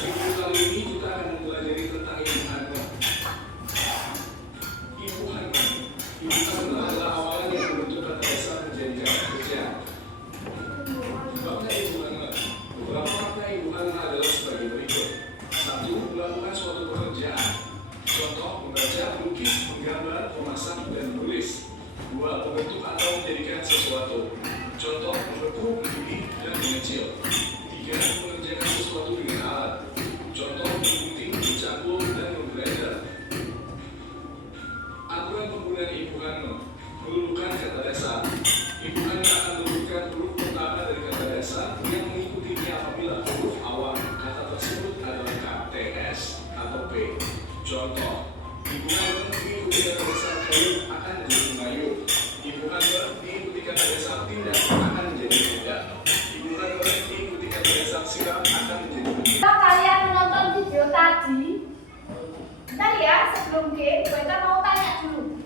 video kali ini kita akan mempelajari tentang ibu hamil. Ibu hamil. Ibu hamil adalah awalan yang membentuk kata dasar menjadi kata kerja. Makna ibu hamil. Beberapa makna ibu hamil adalah sebagai berikut. 1. Melakukan suatu pekerjaan. Contoh, membaca, melukis, menggambar, memasak, dan menulis. 2. Membentuk atau menjadikan sesuatu. Contoh, membekuk, mendidik, dan mengecil. 3. Mengerjakan sesuatu dengan alat. Contoh, menggunting, mencampur, dan memblender. Aturan penggunaan ibu hamil. Meluluhkan kata dasar. Ibu hamil akan meluluhkan huruf pertama dari kata dasar yang mengikutinya apabila huruf awal kata tersebut adalah K, T, S, atau P. Contoh, ibu hamil mengikuti kata dasar kayu akan menjadi kayu. Ibu hamil diikuti kata dasar tindak akan menjadi tindak. Ibu hamil diikuti kata dasar siram akan menjadi mendidik. Kalau kalian menonton video tadi, bentar ya, sebelum game, kita mau tanya dulu.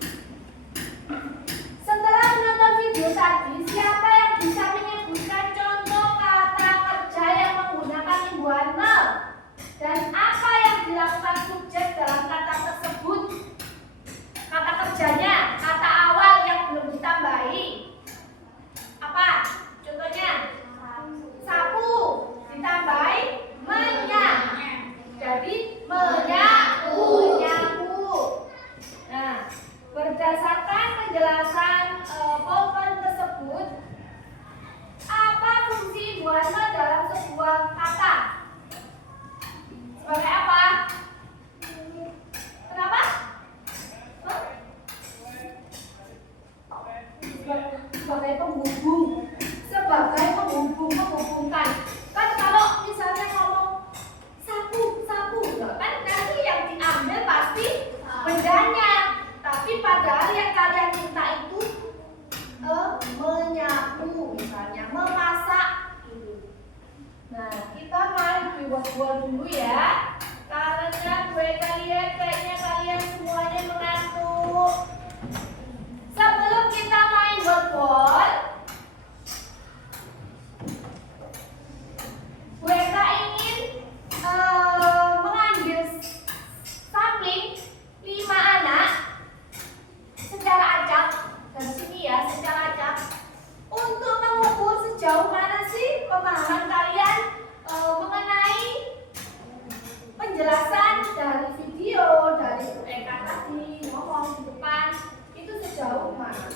Setelah menonton video tadi, siapa yang bisa menyebutkan contoh kata kerja yang menggunakan ibu hamil? Dan apa yang dilakukan subjek dalam kata tersebut? Kata kerjanya, kata awal yang belum ditambahi. Apa? Contohnya, sapu ditambahi menyak. Jadi menyapu, menyapu. Nah, berdasarkan penjelasan PowerPoint tersebut, apa fungsi ibu hamil dalam sebuah kata? Sebagai apa? Kenapa? Hah? Sebagai penghubung. Sebagai penghubung, menghubungkan. Kan kalau misalnya ngomong sapu, sapu, kan nanti yang diambil pasti bendanya. Tapi padahal yang kalian minta itu menyapu, misalnya memasak gitu. Nah, kita mari buat-buat dulu ya. Karena gue kayaknya kalian semuanya mengantuk. Sebelum kita main buat-buat, gue ingin mengambil sampling 5 anak secara acak dari sini ya, secara acak untuk mengukur sejauh mana sih pemahaman kalian mengenai penjelasan dari video, dari mereka tadi ngomong di depan itu sejauh mana.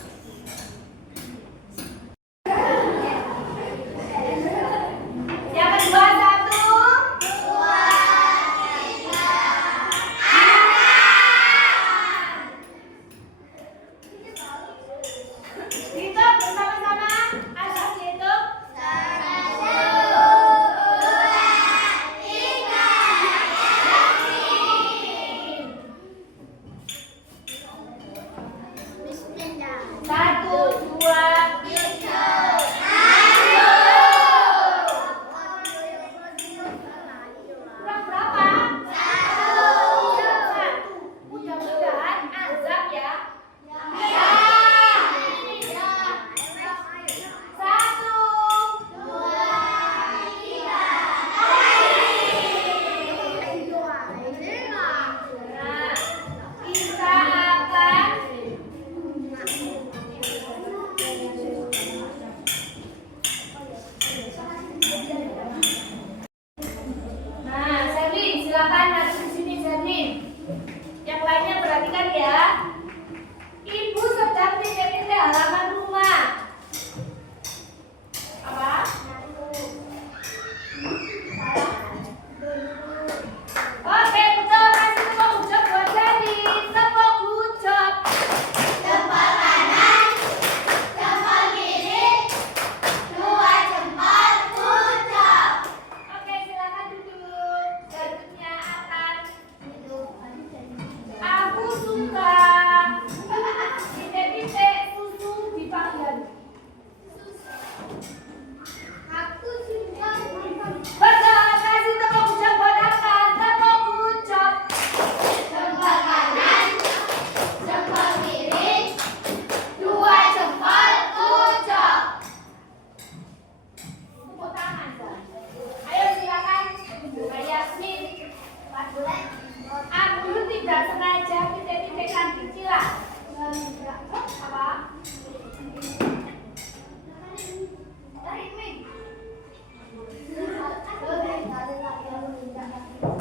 Betul,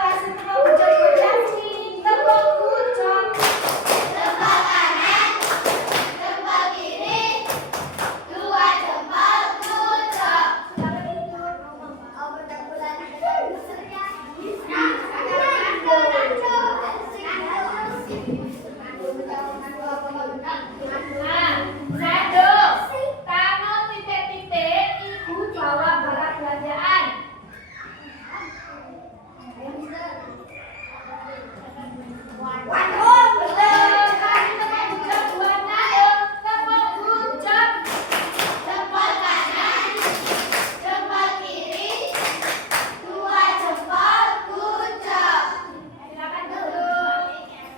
kasih tepuk ucap buat Jasmine. Tepuk ucap. Jempol kanan, jempol kiri, dua jempol kucuk. Nah, satu. Tangan titik-titik, ibu bawa barang belanjaan. Waduh, betul. Kasih tepuk ucap buat Nail. Tepuk ucap. Jempol kanan, jempol kiri, dua jempol kucuk. Silakan dulu.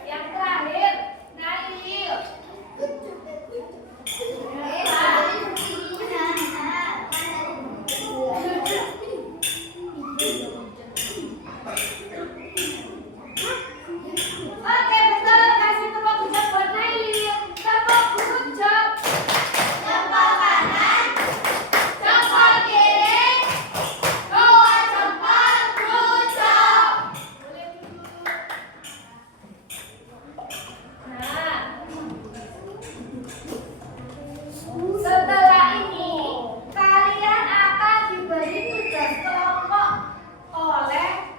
Yang terakhir, Nail. Oke, betul. Kasih tepuk ucap buat Nail. Tepuk ucap. Jempol kanan, jempol kiri, dua jempol kucuk. Nah, setelah ini kalian akan diberi tugas kelompok oleh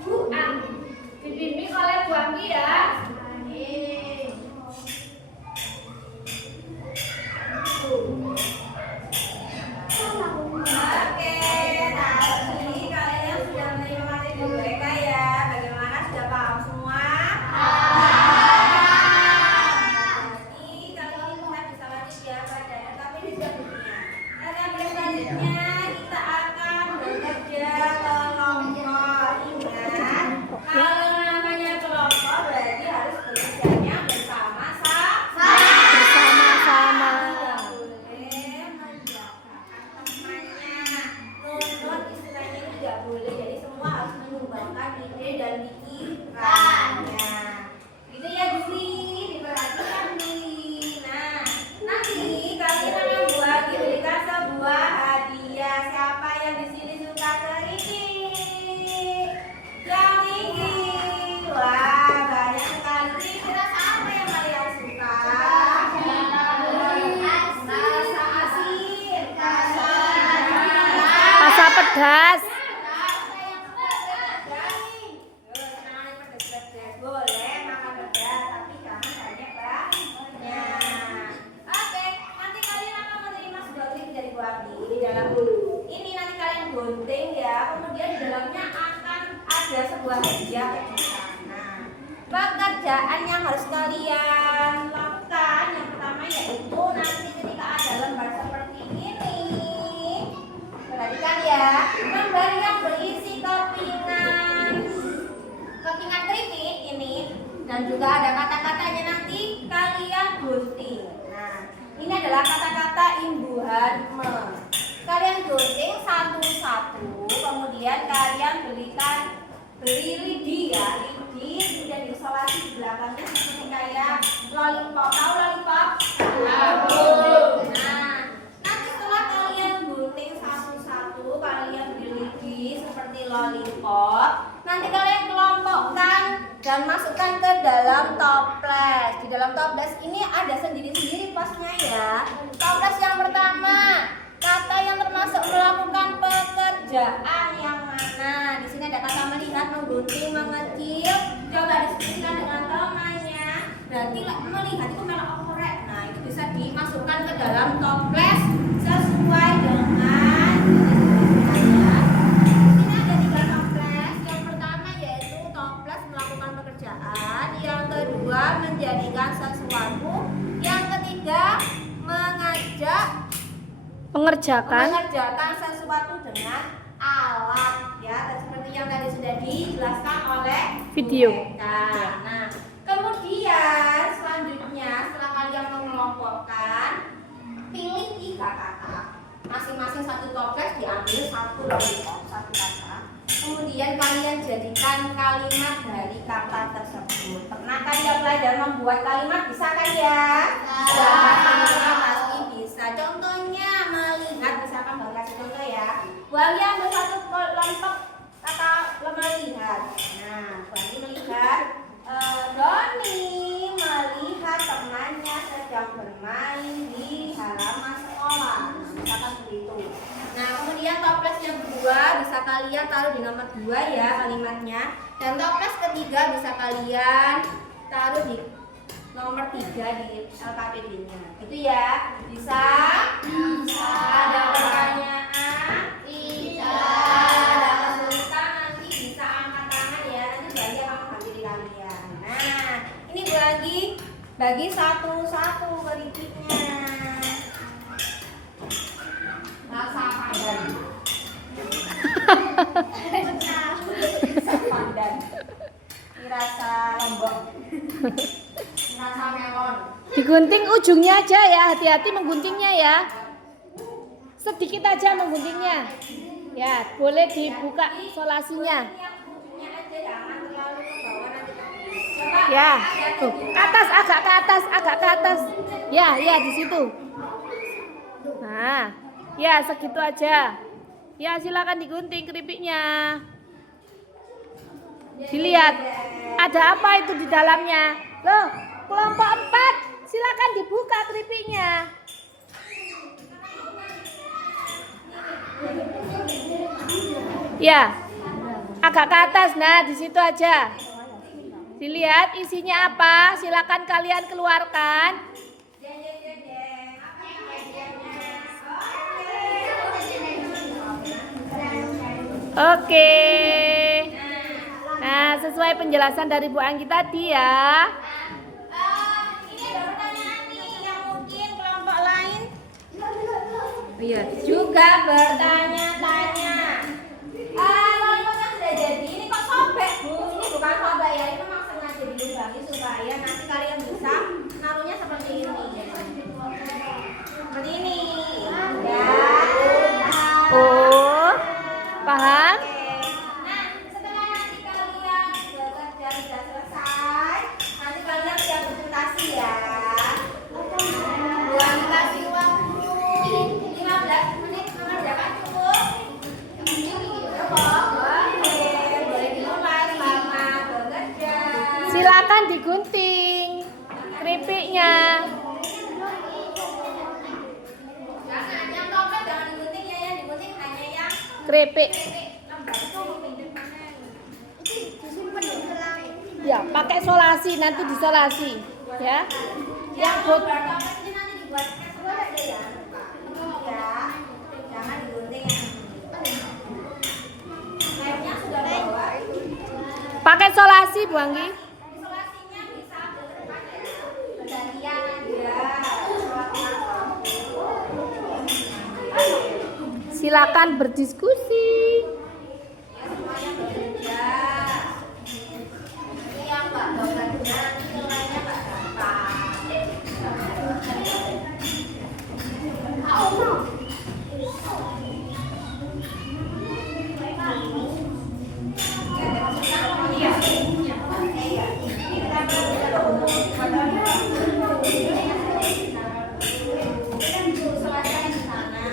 Bu Anggi. Dibimbing oleh Bu Anggi ya. Oke, nah ini kalian sudah menerima materi mereka ya. Bagaimana, sudah paham semua? Jadi kali ini kita bisa lanjut ya pelajaran, tapi ini sudah dunia. Nanti yang selanjutnya kita akan bekerja kelompok. Ingat, kalau namanya kelompok berarti harus bekerjanya bersama-sama. Bersama-sama. Tidak boleh menjatuhkan temannya. Nunut istilahnya itu tidak boleh. Jadi semua harus menyumbangkan ide dan pikirannya. Gitu ya Juli, diperhatikan Juli. Nah, nanti kalian akan diberikan sebuah hadiah. Siapa yang di sini suka keripik? Yang tinggi. Wah, banyak sekali. Kira-kira apa yang kalian suka? Rasa asin, Rasa pedas. boleh makan pedas, tapi jangan banyak. Oke, nanti kalian akan menerima sebuah klip dari Bu Anggi. Di dalam ini nanti kalian gunting ya, kemudian di dalamnya akan ada sebuah hadiah kayak di sana. Pekerjaan yang harus kalian lakukan yang pertama yaitu nanti ketika ada lembar seperti ini, perhatikan ya, lembar yang berisi kepingan keripik ini, dan juga ada kata-katanya nanti kalian gunting. Nah, ini adalah kata-kata imbuhan me. Kalian gunting satu-satu, kemudian kalian beli lidi ya, lidi sudah diisolasi di belakangnya seperti kayak lollipop. Tahu lollipop? Tahu. Nah, nanti setelah kalian gunting satu-satu, kalian beli lidi seperti lollipop. Nanti kalian kelompokkan dan masukkan ke dalam toples. Di dalam toples ini ada sendiri-sendiri posnya ya. Toples yang pertama, kata yang termasuk melakukan pekerjaan yang mana? Di sini ada kata melihat, menggunting, mengecil. Coba diskusikan dengan temannya. Berarti melihat itu melok korek. Nah, itu bisa dimasukkan ke dalam toples sesuai dengan ini ada 3 toples. Yang pertama yaitu toples melakukan pekerjaan. Yang kedua menjadikan sesuatu. Yang ketiga mengajak Mengerjakan mengerjakan sesuatu dengan alat ya, seperti yang tadi sudah dijelaskan oleh Video. mereka. Nah, kemudian selanjutnya setelah kalian mengelompokkan, pilih 3 kata. Masing-masing satu toples diambil satu lollipop, satu kata. Kemudian kalian jadikan kalimat dari kata tersebut. Pernah kan ya belajar membuat kalimat, bisa kan ya? Bisa. Ya, pasti bisa. Contohnya melihat, misalkan Bang kasih contoh ya. Bu Anggi ambil satu lollipop 2 bisa kalian taruh di nomor 2 ya kalimatnya. Dan toples ketiga bisa kalian taruh di nomor 3 di LKPD-nya. Itu ya. Bisa? Bisa. Ada pertanyaan? Tidak. Ada kesulitan nanti bisa angkat tangan ya. Nanti Bagi akan menghampiri kalian. Nah, ini bagi satu-satu keripiknya. Rasa pandan. Rasa pandan. Ini rasa lombok. Ini rasa melon. Digunting ujungnya aja ya, hati-hati mengguntingnya ya. Sedikit aja mengguntingnya. Ya, boleh dibuka solasinya. Ya, tuh, ke atas, agak ke atas, agak ke atas. Ya, di situ. Nah, ya segitu aja. Ya, silakan digunting keripiknya. Dilihat, ada apa itu di dalamnya? Loh, kelompok 4, silakan dibuka keripiknya. Ya, agak ke atas. Nah, di situ aja. Dilihat isinya apa, silakan kalian keluarkan. Oke. Nah, sesuai penjelasan dari Bu Anggi tadi ya. Ini ada pertanyaan nih yang mungkin kelompok lain juga bertanya-tanya. Lollipopnya sudah jadi, ini kok sobek Bu? Ini bukan sobek ya, ini memang sengaja dilubangi supaya nanti kalian bisa naruhnya seperti ini. Seperti ini. Ya. Oh, paham? Nah, setelah nanti kalian bekerja sudah selesai, nanti kalian siap presentasi ya. Buat dikasih waktu 15 menit mengerjakan cukup. Boleh dimulai selama bekerja. Silakan digunting keripiknya. Jangan, yang toples jangan digunting ya, yang digunting hanya yang Keripik. lembab itu pinggir kanan. Ya, pakai solasi, nanti disolasi. Ya. Yang buat bot toples ini nanti dibuat semua aja ya. Ya, jangan digunting yang lemnya sudah bawa. pakai solasi, Bu Anggi. Isolasinya bisa bergantian aja. Silakan berdiskusi. Semuanya bekerja. Ini yang Mbak bekerja, nanti nilainya Mbak dapat. Selesai di sana.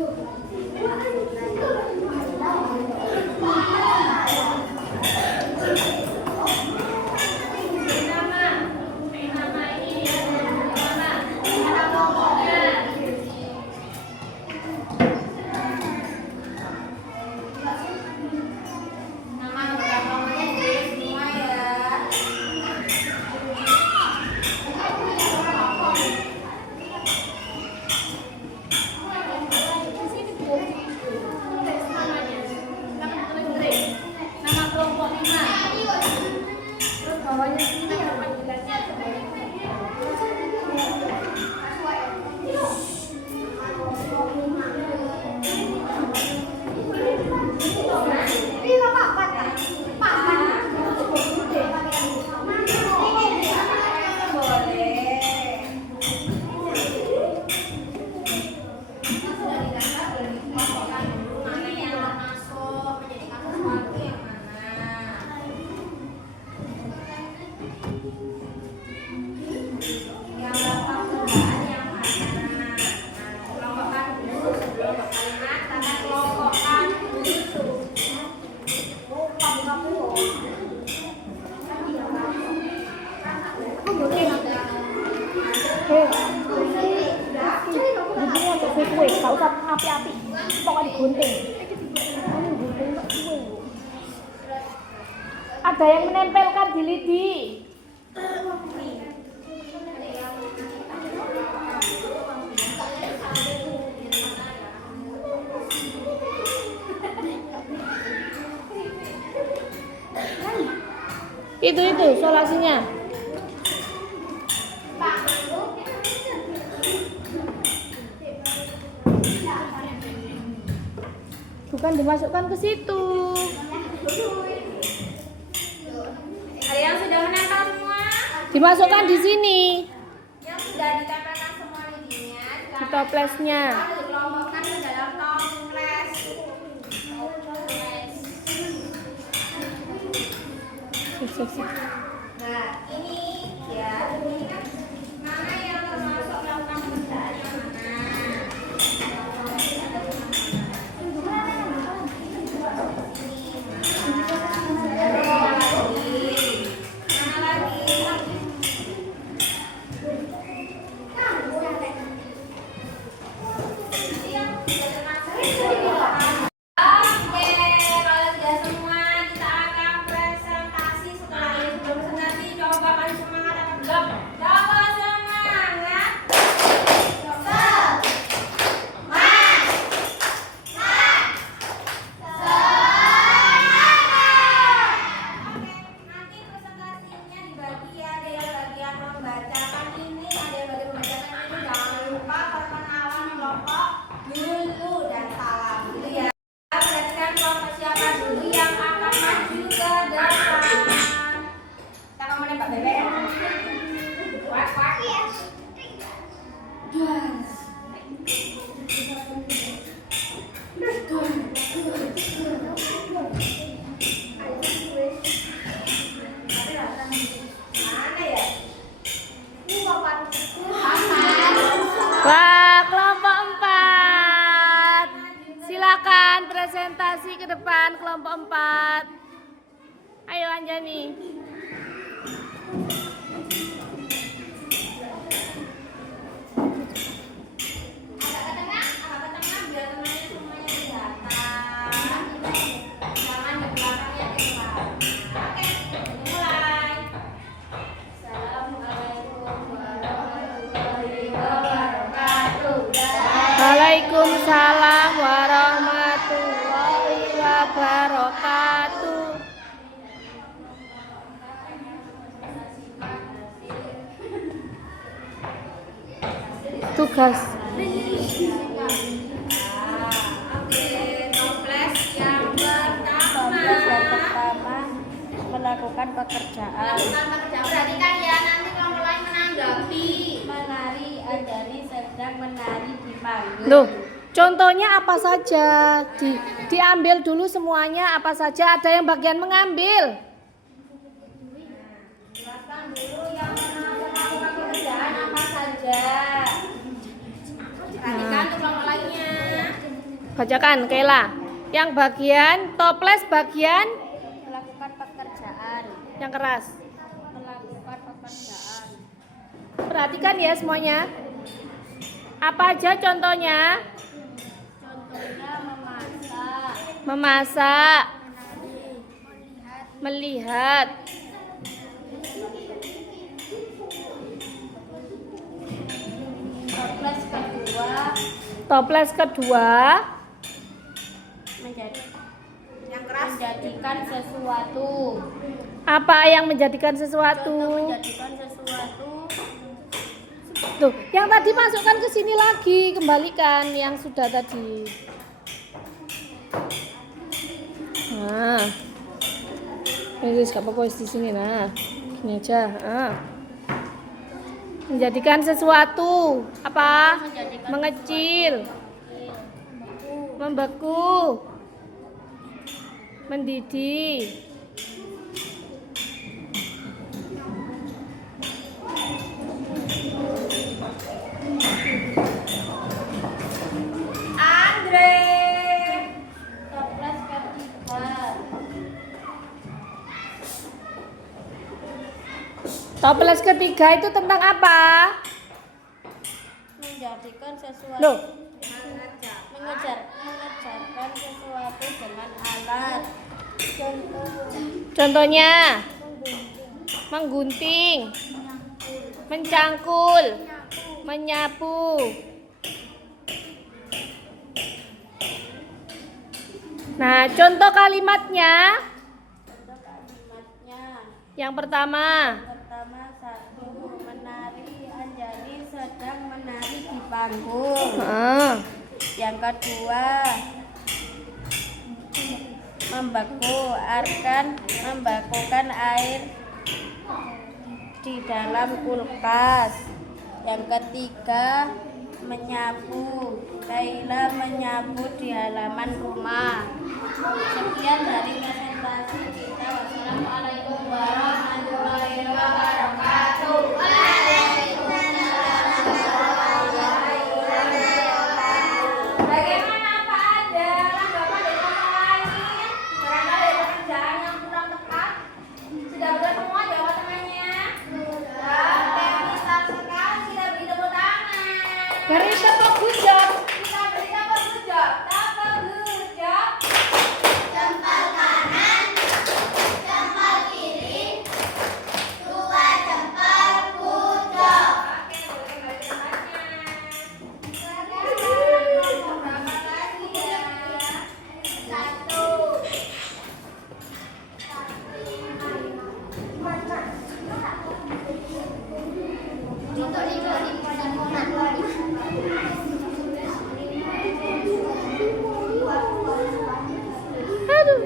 Nama kelompoknya ditulis semua ya. Nama kelompok 5. Terus bawahnya sini nama panggilannya. Ini nggak apa-apa kan? Apa? Kue, gak usah api-api, pokoknya digunting. Ada yang menempelkan di lidi. Itu solasinya. Bukan dimasukkan ke situ. Ada yang sudah menempel semua? Dimasukkan di sini. Yang sudah ditempelkan semua lidinya, Di toplesnya. dikelompokkan ke dalam toples. Nah, ini ya. Mana yang termasuk melakukan pekerjaan yang mana? Dulu dan salam dulu ya. Perhatikan kelompok siapa dulu yang akan maju ke depan. Kita mau menembak bebek ya? Wak, wak. Gas. Mana ya? Ini papan. Wah, kelompok 4. Silakan presentasi ke depan kelompok 4. Ayo Anjani. Agak ke tengah biar temannya semuanya kelihatan. Jangan di belakangnya ke depan. Oke, mulai. Assalamualaikum warahmatullahi wabarakatuh. Waalaikumsalam warahmatullahi wabarakatuh. Tugas. Toples yang pertama. Melakukan pekerjaan. Melakukan pekerjaan. Perhatikan ya, nanti kelompok lain menanggapi. Menari, Anjani sedang menari di panggung. Loh, contohnya apa saja? Diambil dulu semuanya apa saja? Ada yang bagian mengambil. Jelaskan dulu yang melakukan pekerjaan apa saja. Perhatikan tuh kelompok lainnya. Bacakan Kayla. Yang bagian toples bagian Melakukan pekerjaan. yang keras. Melakukan pekerjaan. Perhatikan ya semuanya. Apa aja contohnya? Contohnya memasak. Memasak, melihat, Toples kedua toples kedua, Yang keras. menjadikan sesuatu. apa yang menjadikan Contoh sesuatu? menjadikan sesuatu. Tuh, yang tadi masukkan ke sini lagi, kembalikan yang sudah tadi. Nah, ini gak apa-apa di sini, nah, gini aja. Nah. Menjadikan sesuatu apa? Mengecil, membeku, mendidih. Andre. Toples ketiga. Toples ketiga itu tentang apa? Menjadikan sesuatu. Loh, Mengejarkan sesuatu dengan alat. contohnya menggunting, mencangkul, menyapu. Nah, contoh kalimatnya Contoh kalimatnya. yang pertama, Pertama, satu, menari. Anjani sedang menari di panggung. Yang kedua, membakukan air di dalam kulkas. Yang ketiga, menyapu. Kayla menyapu di halaman rumah. Sekian dari presentasi kita. Wassalamualaikum warahmatullahi wabarakatuh. Bagaimana Pak Ada? Bapak dari nomor lain. Barangkali ada pekerjaan yang kurang tepat. Sudah benar semua jawabannya? Sudah. Bisa sekali kita beri tepuk tangan. beri tepuk good job. Kita beri tepuk good job. Tepuk good job. Jempol kanan, jempol kiri, dua jempol good job. Oke, boleh balik tempatnya. Berapa lagi ya? Satu. Aduh.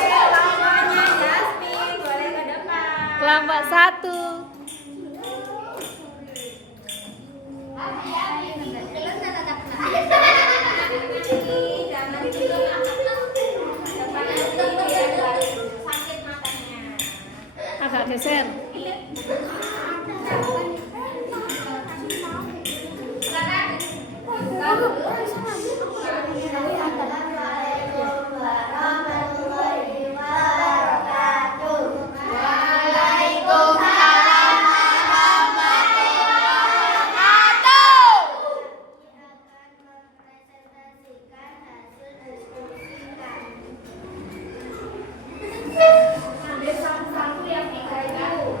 Kelompoknya Jasmine, boleh ke depan. Kelompok 1. Jangan tidur. Depan nanti biar sakit matanya. Agak geser. Ambil sapu-sapu yang 3 itu.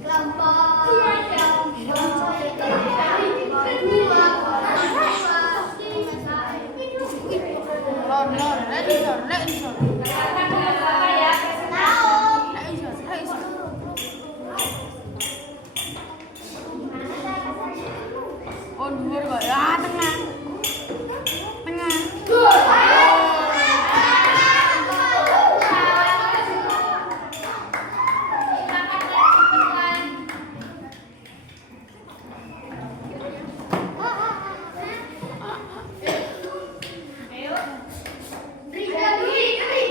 kelompok yang kedua Oh, dhuwur kok. Ya, tengah. Tengah.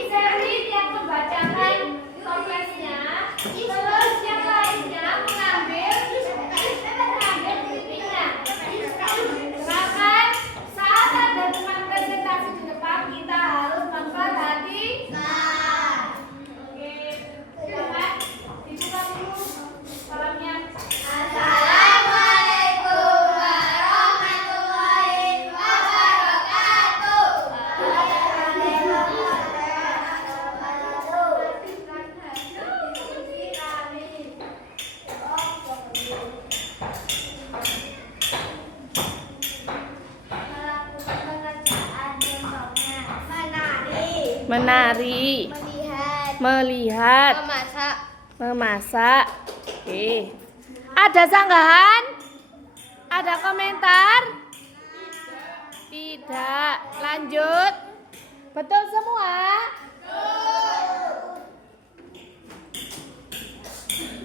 Seri yang membacakan toplesnya, terus yang lainnya mengambil titiknya. Bahkan saat ada teman presentasi di depan, kita harus memperhatikan. Oke, silakan dibuka dulu salamnya. Assalamualaikum warahmatullahi wabarakatuh. Menari, melihat, memasak. Oke. Ada sanggahan? Ada komentar? Tidak. Lanjut. Betul semua?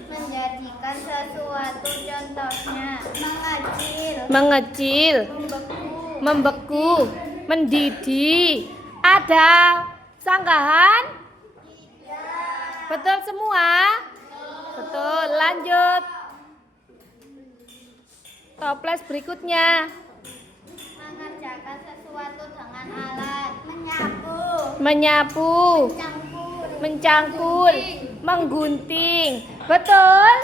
Menjadikan sesuatu, contohnya Mengecil, membeku, mendidih. Ada sanggahan? Betul semua? Betul. Lanjut. Toples berikutnya. mengerjakan sesuatu dengan alat, Menyapu, campur, mencangkul, menggunting. Betul?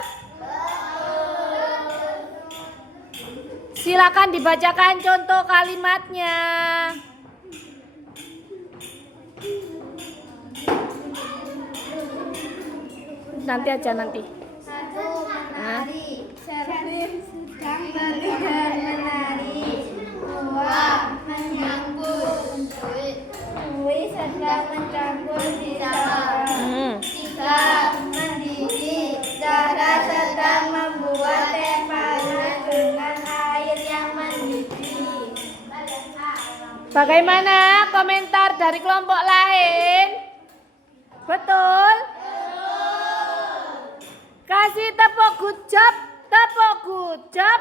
Silakan dibacakan contoh kalimatnya. Nanti aja nanti. satu menari, servis sedang melihat menari, dua menyambut, Dwi sedang mencangkul di sawah, tiga mendidih, Zahra sedang membuat teh panas dengan air yang mendidih. Bagaimana komentar dari kelompok lain? Betul? Kasih tepuk good job, tepuk good job.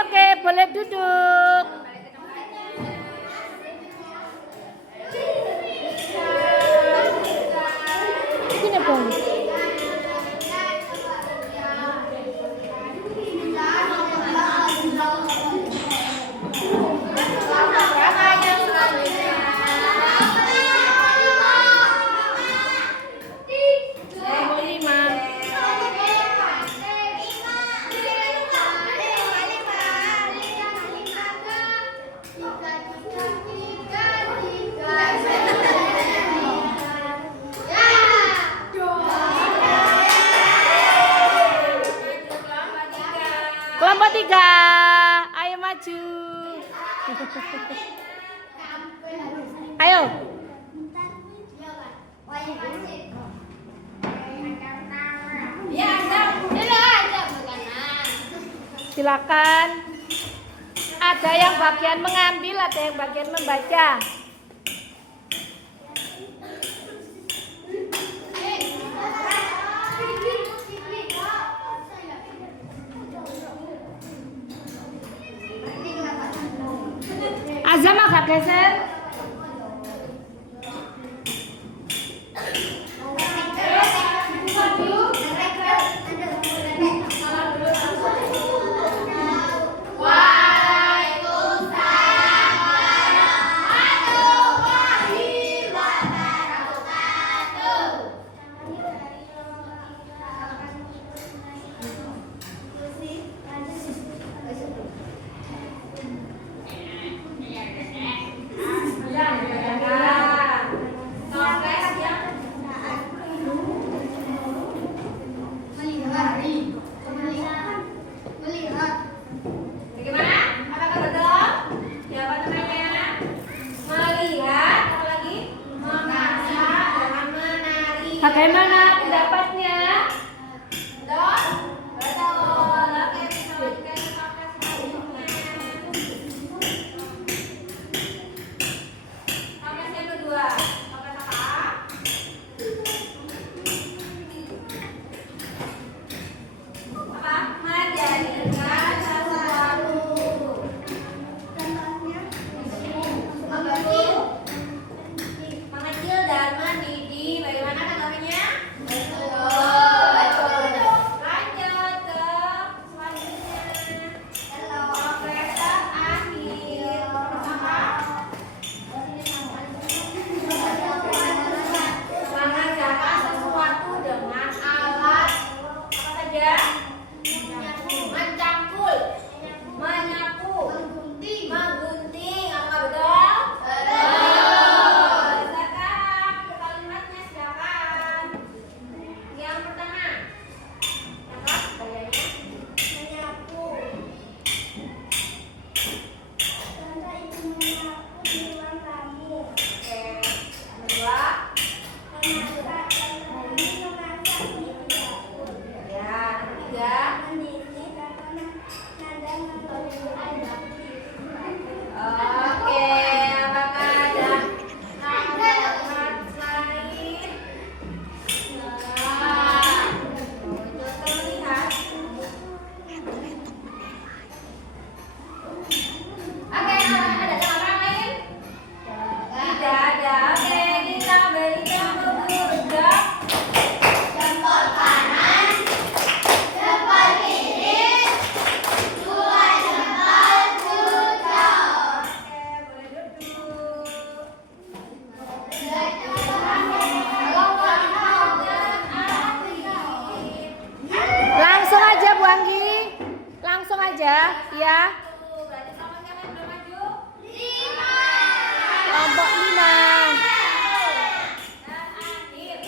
Oke, boleh duduk. Ini Bang. Nomor 5. Kelompok 3. Ayo maju. Ayo. Silakan. Ada yang bagian mengambil, ada yang bagian membaca. Azam agak geser. Bagaimana pendapatnya? Betul? Betul. Oke, bisa lanjutkan ke toples selanjutnya. Toples yang kedua. Toples apa? Apa? Menjadikan sesuatu. Mengecil dan mendidih. Bagaimana contohnya? Betul. Lanjut ke selanjutnya. Toples terakhir. Apa? Mengerjakan sesuatu dengan alat apa saja? Mencangkul, menyapu, menggunting. Apa betul? Betul. Silakan kalimatnya silakan. Yang pertama, apa gayanya? Menyapu. Oke. Yang kedua. Ya, yang ketiga. Oke, apakah ada kalimat lain? Nah, untuk terlihat. Oke, ada orang lain? Tidak ada. Oke, kita berikan dulu. Jempol kanan, jempol kiri, dua jempol tujuh. Oke, boleh duduk. Langsung aja Bu Anggi. Langsung aja, ya. Berarti kelompoknya berapa maju? Kelompok 5. Dan akhir.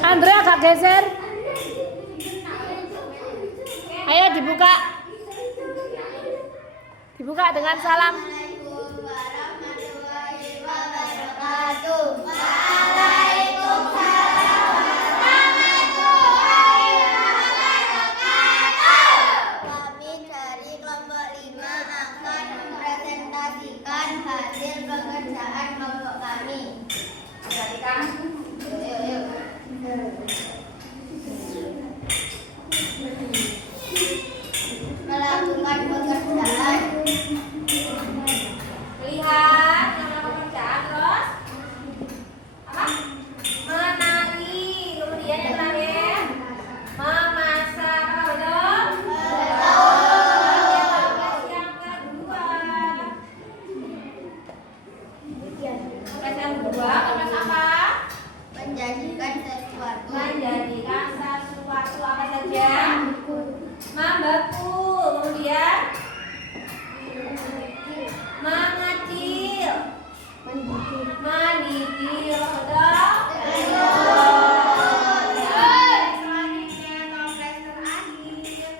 Andre agak geser. Ayo dibuka. Dibuka dengan salam. Kami dari kelompok 5 akan mempresentasikan hasil pekerjaan kelompok kami. Perhatikan. Melakukan pekerjaan. Lihat nama pekerjaan terus apa? Menari. Kemudian yang terakhir memasak. Apa betul? Toples yang kedua. Toples yang kedua, toples apa? Menjadikan sesuatu. Menjadikan sesuatu apa saja? Membeku. Kemudian mengecil, mendidih. Betul? Selanjutnya toples terakhir.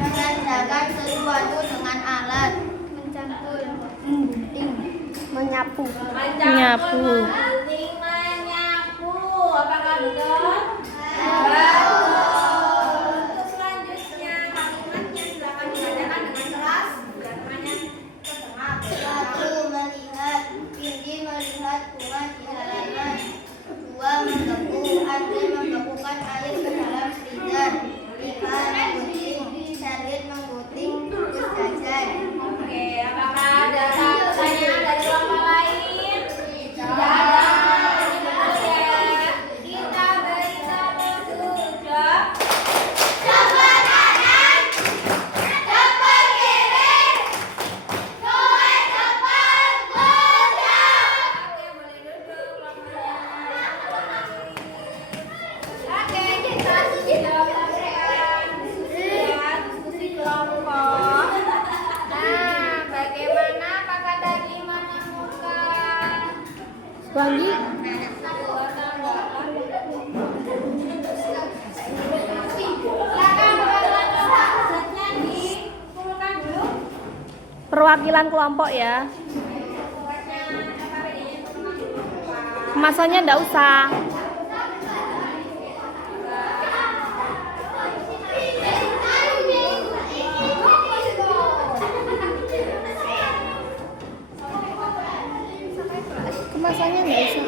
Mengerjakan sesuatu dengan alat. Mencangkul, menggunting, menyapu. Menyapu. Menggunting, menyapu. Apakah betul? Betul. Untuk selanjutnya kalimatnya silakan dibacakan dengan keras biar temannya terdengar. Satu, melihat. Cindy melihat bunga di halaman. Dua, menggepu. Andre membekukan air ke dalam freezer. Lima, menggunting. Charlie menggunting buku jajan. Oke, apakah ada pertanyaan dari kelompok lain? Tidak ada. Oke, kita beri tepuk tujuh. Jempol kanan, jempol kiri, dua jempol tujuh. Oke, boleh duduk kelompoknya. Oke, kita sudah selesai diskusi kelompok. Nah, bagaimana apakah tadi menemukan Bu Anggi. anggota-anggota perwakilan kelompok ya. Kemasannya enggak usah. Kemasannya enggak usah.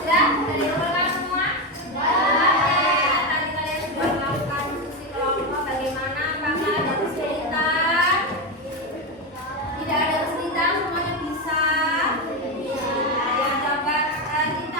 Sudah? Dari ulang semua? Tadi kalian sudah melakukan diskusi kelompok bagaimana apakah ada kesulitan? Tidak ada kesulitan, semuanya bisa. Ya, coba kita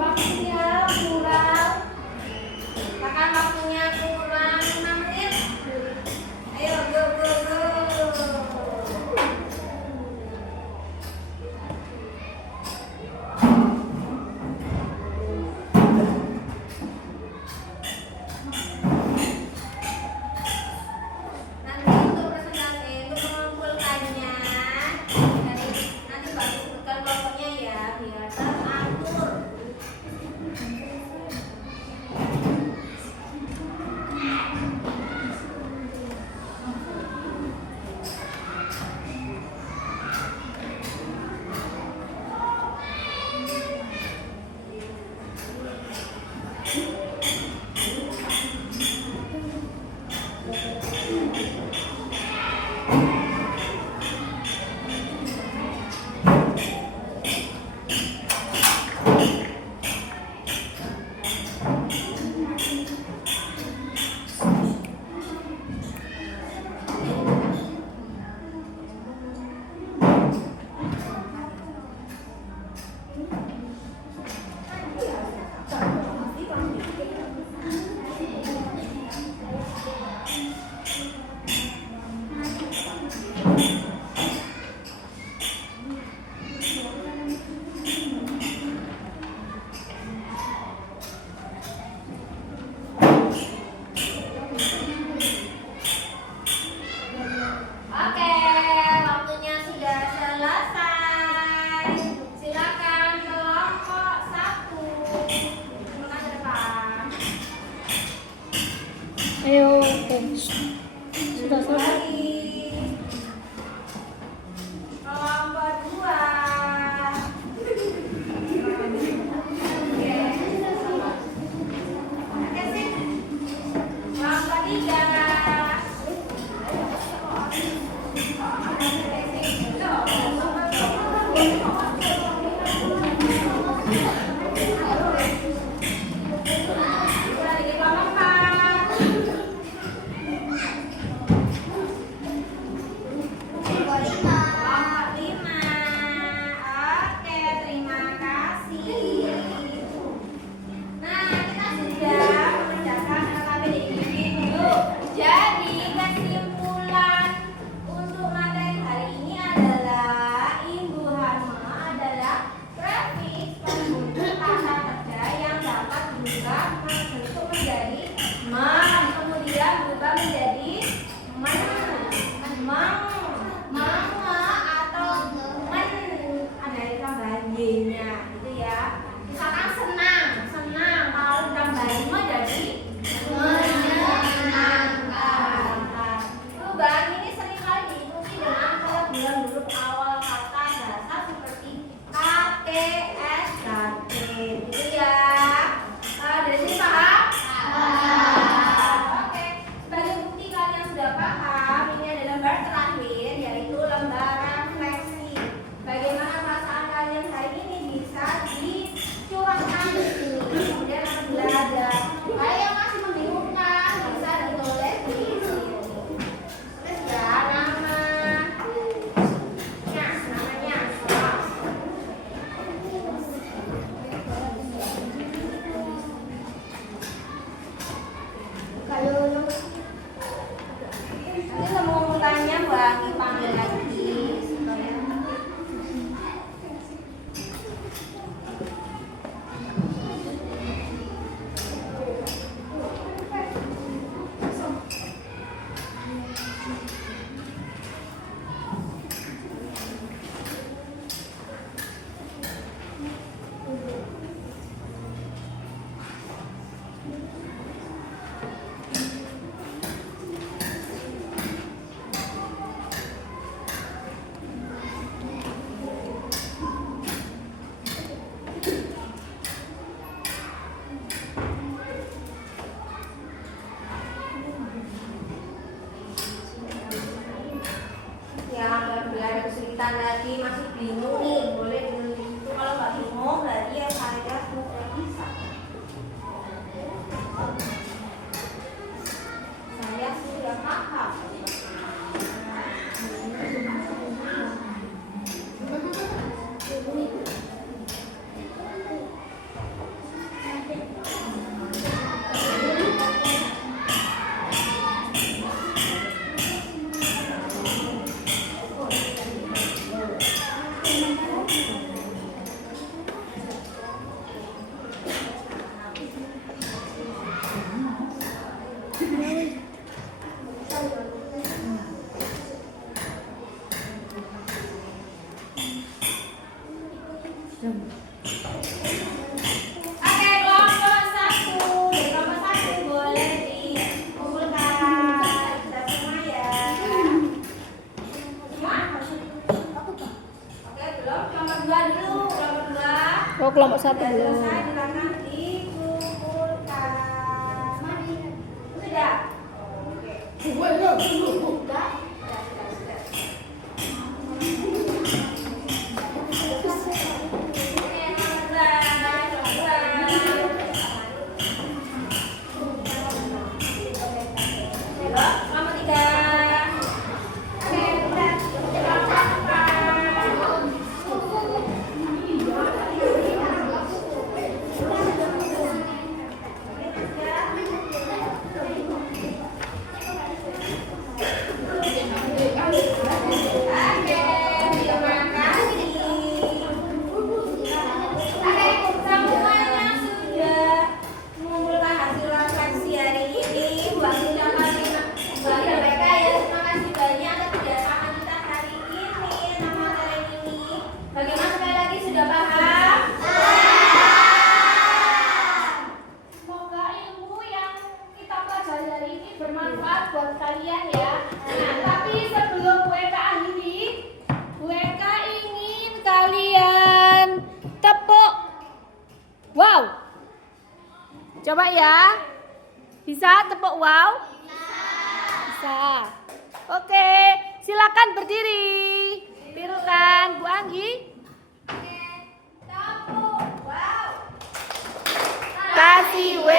Waktunya kurang. Makan waktunya kurang 6 menit. Ayo go go go. Nanti untuk presentasi untuk mengumpulkannya nanti baru sebutkan pokoknya ya biar teratur. Oke, waktunya sudah selesai. Silakan kelompok 1. Menengah ke depan. Ayo, oke. Sudah selesai. Lagi. Kelompok 2. Oke, sip. Kelompok 3. lagi masih bingung nih, boleh dulu itu. Kalau nggak bingung berarti ya saya sudah bisa. Saya sudah paham. Oke, kelompok satu boleh dikumpulkan. Kita semua ya. Semua? Oke, belum. Kelompok dua dulu. Kelompok dua. Oh, kelompok 1 Sudah belum. selesai, silakan dikumpulkan. Sudah. Oke. Sudah. Sudah. Bagaimana sekali lagi sudah paham? Semoga ilmu yang kita pelajari hari ini bermanfaat buat kalian ya. Nah, tapi sebelum WK akhiri, WK ingin Kalian tepuk wow. Coba ya. Bisa tepuk wow? Bisa. Oke, silakan berdiri. Tirukan Bu Anggi. Wow. Kasih W.